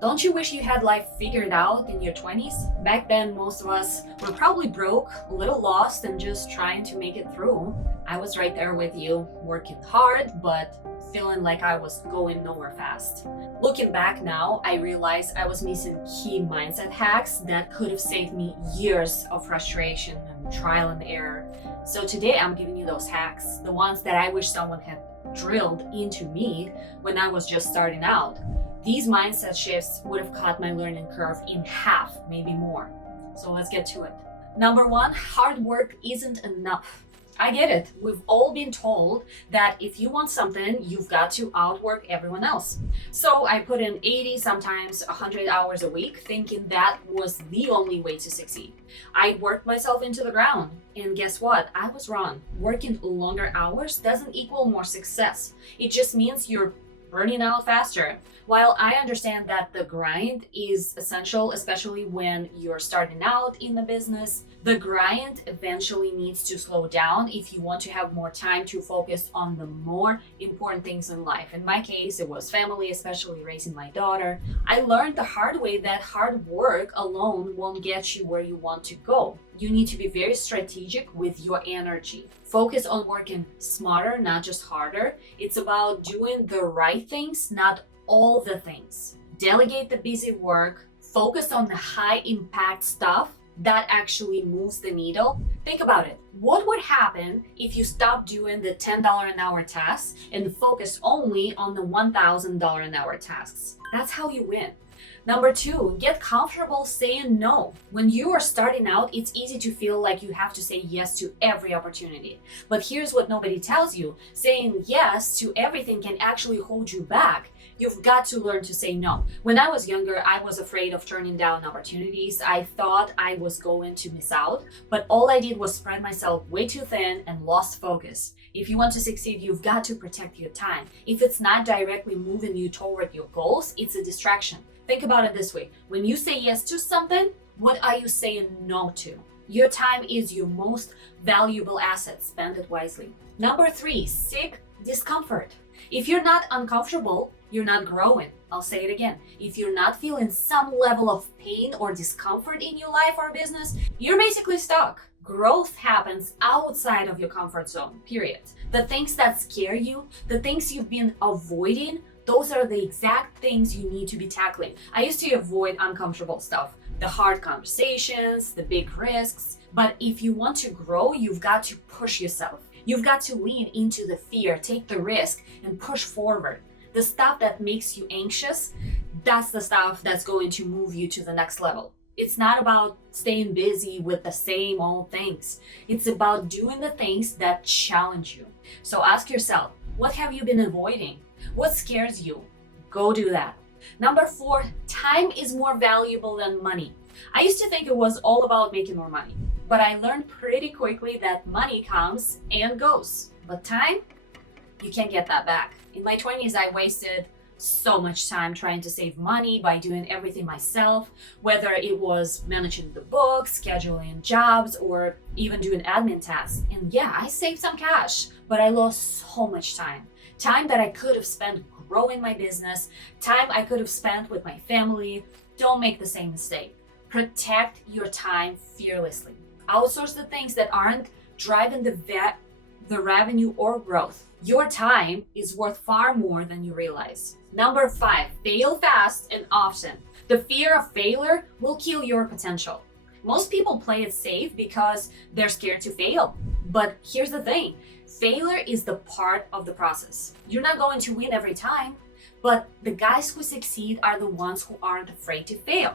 Don't you wish you had life figured out in your 20s? Back then, most of us were probably broke, a little lost, and just trying to make it through. I was right there with you, working hard, but feeling like I was going nowhere fast. Looking back now, I realized I was missing key mindset hacks that could have saved me years of frustration and trial and error. So today I'm giving you those hacks, the ones that I wish someone had drilled into me when I was just starting out. These mindset shifts would have cut my learning curve in half, maybe more. So let's get to it. Number one, hard work isn't enough. I get it. We've all been told that if you want something, you've got to outwork everyone else. So I put in 80, sometimes 100 hours a week, thinking that was the only way to succeed. I worked myself into the ground. And guess what? I was wrong. Working longer hours doesn't equal more success. It just means you're burning out faster. While I understand that the grind is essential, especially when you're starting out in the business, the grind eventually needs to slow down if you want to have more time to focus on the more important things in life. In my case, it was family, especially raising my daughter. I learned the hard way that hard work alone won't get you where you want to go. You need to be very strategic with your energy. Focus on working smarter, not just harder. It's about doing the right things, not all the things. Delegate the busy work. Focus on the high impact stuff that actually moves the needle. Think about it. What would happen if you stopped doing the $10 an hour tasks and focus only on the $1,000 an hour tasks? That's how you win. Number two, get comfortable saying no. When you are starting out, it's easy to feel like you have to say yes to every opportunity. But here's what nobody tells you. Saying yes to everything can actually hold you back. You've got to learn to say no. When I was younger, I was afraid of turning down opportunities. I thought I was going to miss out, but all I did was spread myself way too thin and lost focus. If you want to succeed, you've got to protect your time. If it's not directly moving you toward your goals, it's a distraction. Think about it this way. When you say yes to something, what are you saying no to? Your time is your most valuable asset. Spend it wisely. Number three, seek discomfort. If you're not uncomfortable, you're not growing. I'll say it again. If you're not feeling some level of pain or discomfort in your life or business, you're basically stuck. Growth happens outside of your comfort zone, period. The things that scare you, the things you've been avoiding, those are the exact things you need to be tackling. I used to avoid uncomfortable stuff, the hard conversations, the big risks. But if you want to grow, you've got to push yourself. You've got to lean into the fear, take the risk, and push forward. The stuff that makes you anxious, that's the stuff that's going to move you to the next level. It's not about staying busy with the same old things. It's about doing the things that challenge you. So ask yourself, what have you been avoiding? What scares you? Go do that. Number four, time is more valuable than money. I used to think it was all about making more money, but I learned pretty quickly that money comes and goes, but time, you can't get that back. In my 20s, I wasted so much time trying to save money by doing everything myself, whether it was managing the books, scheduling jobs, or even doing admin tasks. And yeah, I saved some cash, but I lost so much time. Time that I could have spent growing my business, time I could have spent with my family. Don't make the same mistake. Protect your time fearlessly. Outsource the things that aren't driving the revenue or growth. Your time is worth far more than you realize. Number five, fail fast and often. The fear of failure will kill your potential. Most people play it safe because they're scared to fail. But here's the thing, failure is the part of the process. You're not going to win every time, but the guys who succeed are the ones who aren't afraid to fail.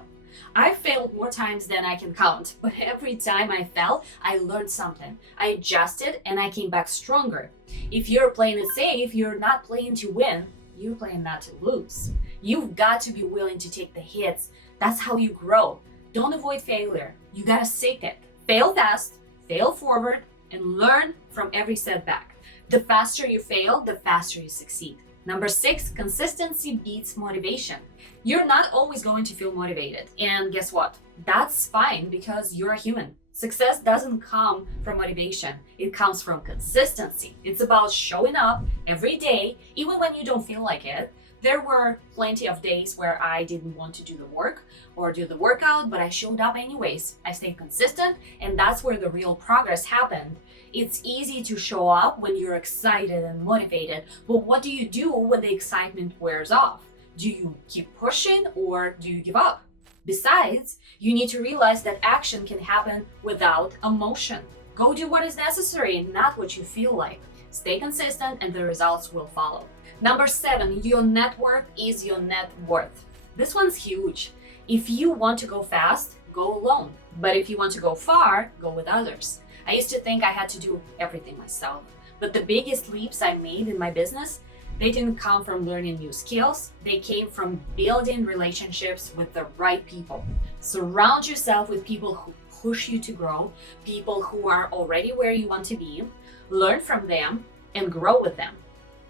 I've failed more times than I can count, but every time I fell, I learned something. I adjusted and I came back stronger. If you're playing it safe, you're not playing to win, you're playing not to lose. You've got to be willing to take the hits. That's how you grow. Don't avoid failure. You gotta seek it. Fail fast, fail forward, and learn from every setback. The faster you fail, the faster you succeed. Number six, consistency beats motivation. You're not always going to feel motivated. And guess what? That's fine because you're a human. Success doesn't come from motivation. It comes from consistency. It's about showing up every day, even when you don't feel like it, There were plenty of days where I didn't want to do the work or do the workout, but I showed up anyways. I stayed consistent, and that's where the real progress happened. It's easy to show up when you're excited and motivated, but what do you do when the excitement wears off? Do you keep pushing or do you give up? Besides, you need to realize that action can happen without emotion. Go do what is necessary, not what you feel like. Stay consistent and the results will follow. Number 7, your network is your net worth. This one's huge. If you want to go fast, go alone. But if you want to go far, go with others. I used to think I had to do everything myself. But the biggest leaps I made in my business, they didn't come from learning new skills. They came from building relationships with the right people. Surround yourself with people who push you to grow, people who are already where you want to be. Learn from them and grow with them.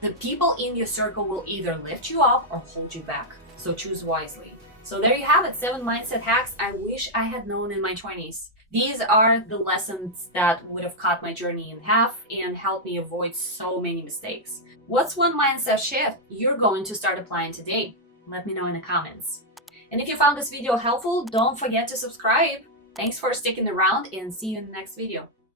The people in your circle will either lift you up or hold you back. So choose wisely. So there you have it, 7 mindset hacks I wish I had known in my 20s. These are the lessons that would have cut my journey in half and helped me avoid so many mistakes. What's one mindset shift you're going to start applying today? Let me know in the comments. And if you found this video helpful, don't forget to subscribe. Thanks for sticking around and see you in the next video.